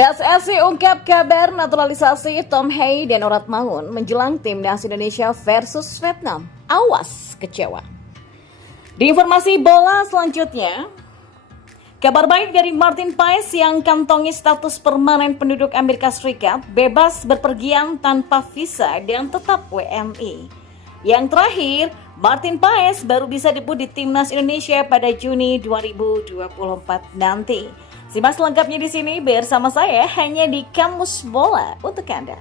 PSSI ungkap kabar naturalisasi Tom Hey dan Oratmangun menjelang timnas Indonesia versus Vietnam. Awas kecewa. Di informasi bola selanjutnya, kabar baik dari Martin Paes yang kantongi status permanen penduduk Amerika Serikat, bebas berpergian tanpa visa dan tetap WNI. Yang terakhir, Martin Paes baru bisa debut di timnas Indonesia pada Juni 2024 nanti. Simak selengkapnya di sini bersama saya hanya di Kamus Bola untuk Anda.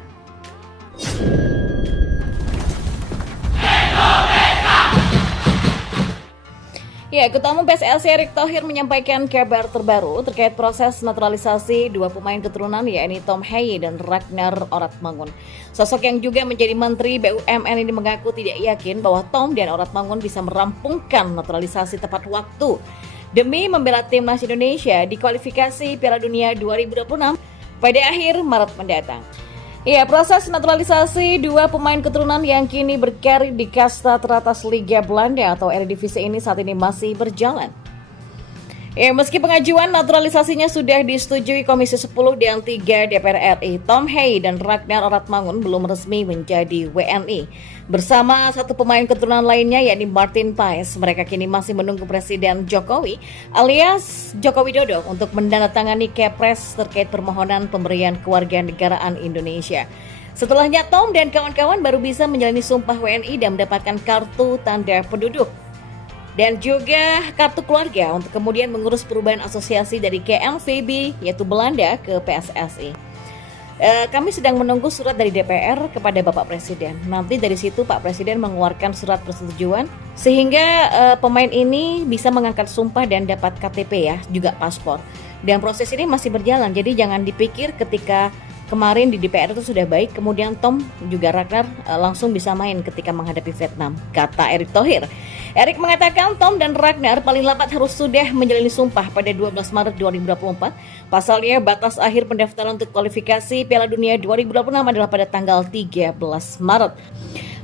Ya, Ketua Umum PSSI Erick Thohir menyampaikan kabar terbaru terkait proses naturalisasi dua pemain keturunan yakni Tom Hey dan Ragnar Oratmangun. Sosok yang juga menjadi Menteri BUMN ini mengaku tidak yakin bahwa Tom dan Oratmangun bisa merampungkan naturalisasi tepat waktu demi membela timnas Indonesia di kualifikasi Piala Dunia 2026 pada akhir Maret mendatang. Ya, proses naturalisasi dua pemain keturunan yang kini berkarir di kasta teratas Liga Belanda atau Eredivisie ini saat ini masih berjalan. Ya, meski pengajuan naturalisasinya sudah disetujui Komisi 10 dan 3 DPR RI, Tom Hey dan Ragnar Oratmangun belum resmi menjadi WNI. Bersama satu pemain keturunan lainnya yakni Martin Paes, mereka kini masih menunggu Presiden Jokowi alias Joko Widodo untuk menandatangani Kepres terkait permohonan pemberian kewarganegaraan Indonesia. Setelahnya Tom dan kawan-kawan baru bisa menjalani sumpah WNI dan mendapatkan kartu tanda penduduk dan juga kartu keluarga untuk kemudian mengurus perubahan asosiasi dari KNVB yaitu Belanda ke PSSI. Kami sedang menunggu surat dari DPR kepada Bapak Presiden. Nanti dari situ Pak Presiden mengeluarkan surat persetujuan sehingga pemain ini bisa mengangkat sumpah dan dapat KTP ya, juga paspor. Dan proses ini masih berjalan, jadi jangan dipikir ketika kemarin di DPR itu sudah baik, kemudian Tom juga Ragnar langsung bisa main ketika menghadapi Vietnam, kata Erick Thohir. Erick mengatakan Tom dan Ragnar paling lambat harus sudah menjalani sumpah pada 12 Maret 2024. Pasalnya batas akhir pendaftaran untuk kualifikasi Piala Dunia 2026 adalah pada tanggal 13 Maret.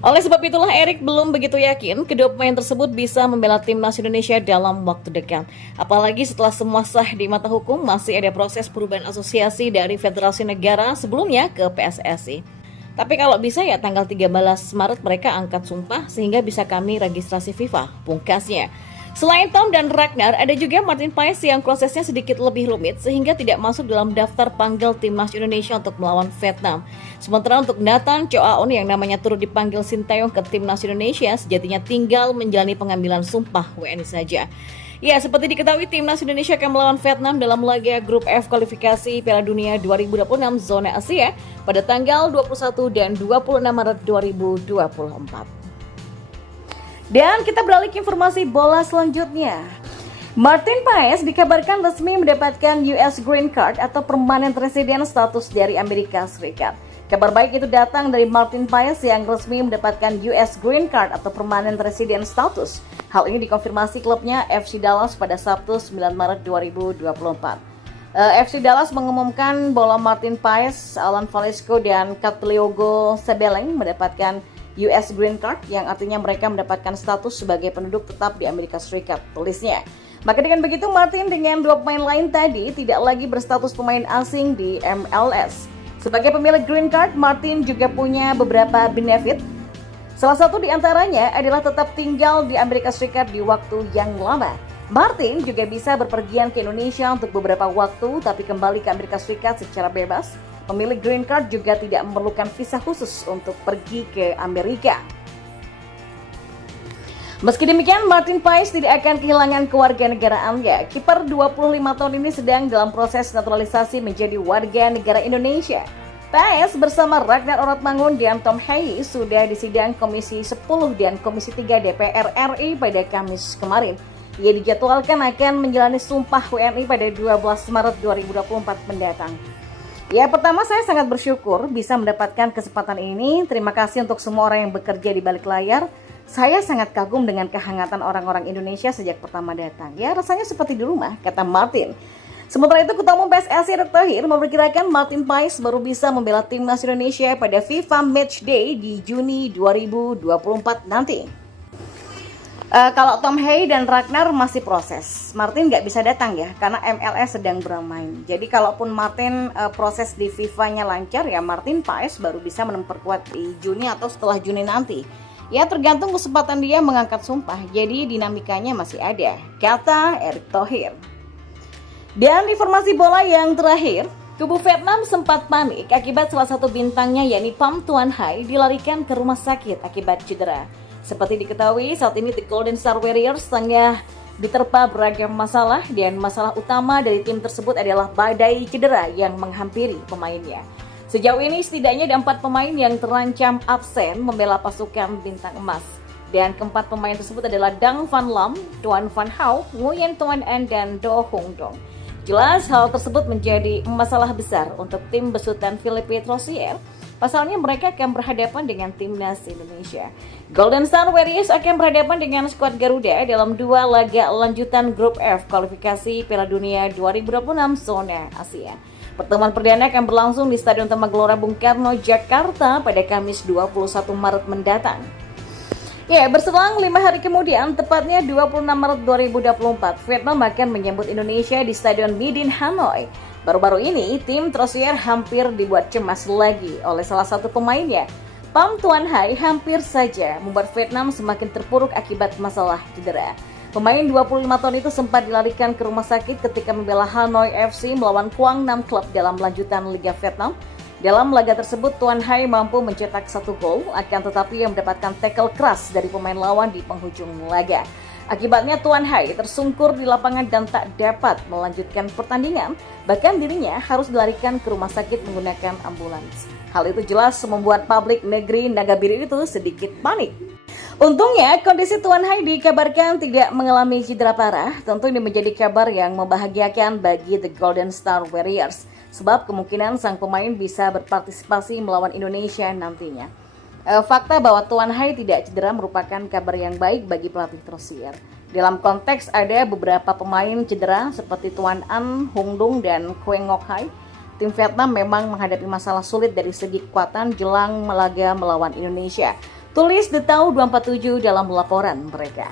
Oleh sebab itulah Erick belum begitu yakin kedua pemain tersebut bisa membela timnas Indonesia dalam waktu dekat. Apalagi setelah semua sah di mata hukum, masih ada proses perubahan asosiasi dari federasi negara sebelumnya ke PSSI. Tapi kalau bisa ya tanggal 13 Maret mereka angkat sumpah sehingga bisa kami registrasi FIFA, pungkasnya. Selain Tom dan Ragnar, ada juga Martin Paes yang prosesnya sedikit lebih rumit sehingga tidak masuk dalam daftar panggil timnas Indonesia untuk melawan Vietnam. Sementara untuk Nathan Choaon yang namanya turut dipanggil Sintayong ke timnas Indonesia, sejatinya tinggal menjalani pengambilan sumpah WNI saja. Ya, seperti diketahui timnas Indonesia akan melawan Vietnam dalam laga grup F kualifikasi Piala Dunia 2026 zona Asia pada tanggal 21 dan 26 Maret 2024. Dan kita beralih ke informasi bola selanjutnya. Martin Paes dikabarkan resmi mendapatkan US Green Card atau permanent resident status dari Amerika Serikat. Kabar baik itu datang dari Martin Paes yang resmi mendapatkan US Green Card atau permanent resident status. Hal ini dikonfirmasi klubnya FC Dallas pada Sabtu 9 Maret 2024. FC Dallas mengumumkan bahwa Martin Paes, Alan Valesco, dan Katliogo Sebeleng mendapatkan US Green Card yang artinya mereka mendapatkan status sebagai penduduk tetap di Amerika Serikat, tulisnya. Maka dengan begitu Martin dengan dua pemain lain tadi tidak lagi berstatus pemain asing di MLS. Sebagai pemilik Green Card, Martin juga punya beberapa benefit. Salah satu di antaranya adalah tetap tinggal di Amerika Serikat di waktu yang lama. Martin juga bisa berpergian ke Indonesia untuk beberapa waktu tapi kembali ke Amerika Serikat secara bebas. Pemilik Green Card juga tidak memerlukan visa khusus untuk pergi ke Amerika. Meski demikian, Martin Paes tidak akan kehilangan kewarganegaraannya. Kiper 25 tahun ini sedang dalam proses naturalisasi menjadi warga negara Indonesia. Paes bersama Ragnar Oratmangun dan Tom Hey sudah disidang Komisi 10 dan Komisi 3 DPR RI pada Kamis kemarin. Ia dijadwalkan akan menjalani sumpah WNI pada 12 Maret 2024 mendatang. Ya, pertama saya sangat bersyukur bisa mendapatkan kesempatan ini. Terima kasih untuk semua orang yang bekerja di balik layar. Saya sangat kagum dengan kehangatan orang-orang Indonesia sejak pertama datang. Ya, rasanya seperti di rumah, kata Martin. Sementara itu, Ketua Umum PSSI Erick Thohir memperkirakan Martin Paes baru bisa membela timnas Indonesia pada FIFA Matchday di Juni 2024 nanti. Kalau Tom Hay dan Ragnar masih proses. Martin nggak bisa datang ya, karena MLS sedang bermain. Jadi kalaupun Martin proses di FIFA-nya lancar, ya Martin Paes baru bisa memperkuat di Juni atau setelah Juni nanti. Ya tergantung kesempatan dia mengangkat sumpah, jadi dinamikanya masih ada, kata Erick Thohir. Dan informasi bola yang terakhir, kubu Vietnam sempat panik akibat salah satu bintangnya yakni Pham Tuan Hai dilarikan ke rumah sakit akibat cedera. Seperti diketahui, saat ini The Golden Star Warriors tengah diterpa beragam masalah dan masalah utama dari tim tersebut adalah badai cedera yang menghampiri pemainnya. Sejauh ini setidaknya ada 4 pemain yang terancam absen membela pasukan bintang emas. Dan keempat pemain tersebut adalah Dang Van Lam, Tuan Van Hau, Nguyen Tuan An, dan Do Hong Dong. Jelas hal tersebut menjadi masalah besar untuk tim besutan Philippe Troussier. Pasalnya mereka akan berhadapan dengan timnas Indonesia. Golden Star Warriors akan berhadapan dengan skuad Garuda dalam 2 laga lanjutan grup F kualifikasi Piala Dunia 2026 zona Asia. Pertemuan perdana akan berlangsung di Stadion Tamaglora Bung Karno, Jakarta pada Kamis 21 Maret mendatang. Ya, berselang 5 hari kemudian, tepatnya 26 Maret 2024, Vietnam akan menyambut Indonesia di Stadion Midin Hanoi. Baru-baru ini, tim Troussier hampir dibuat cemas lagi oleh salah satu pemainnya. Pham Tuan Hai hampir saja membuat Vietnam semakin terpuruk akibat masalah cedera. Pemain 25 tahun itu sempat dilarikan ke rumah sakit ketika membela Hanoi FC melawan Quang Nam Club dalam lanjutan Liga Vietnam. Dalam laga tersebut, Tuan Hai mampu mencetak 1 gol, akan tetapi ia mendapatkan tackle keras dari pemain lawan di penghujung laga. Akibatnya Tuan Hai tersungkur di lapangan dan tak dapat melanjutkan pertandingan, bahkan dirinya harus dilarikan ke rumah sakit menggunakan ambulans. Hal itu jelas membuat publik negeri Nagabiri itu sedikit panik. Untungnya kondisi Tuan Hai dikabarkan tidak mengalami cedera parah. Tentu ini menjadi kabar yang membahagiakan bagi The Golden Star Warriors, sebab kemungkinan sang pemain bisa berpartisipasi melawan Indonesia nantinya. Fakta bahwa Tuan Hai tidak cedera merupakan kabar yang baik bagi pelatih Troussier. Dalam konteks ada beberapa pemain cedera seperti Tuan An, Hong Dong, dan Quang Ngoc Hai, tim Vietnam memang menghadapi masalah sulit dari segi kekuatan jelang laga melawan Indonesia. Tulis The Tau 247 dalam laporan mereka.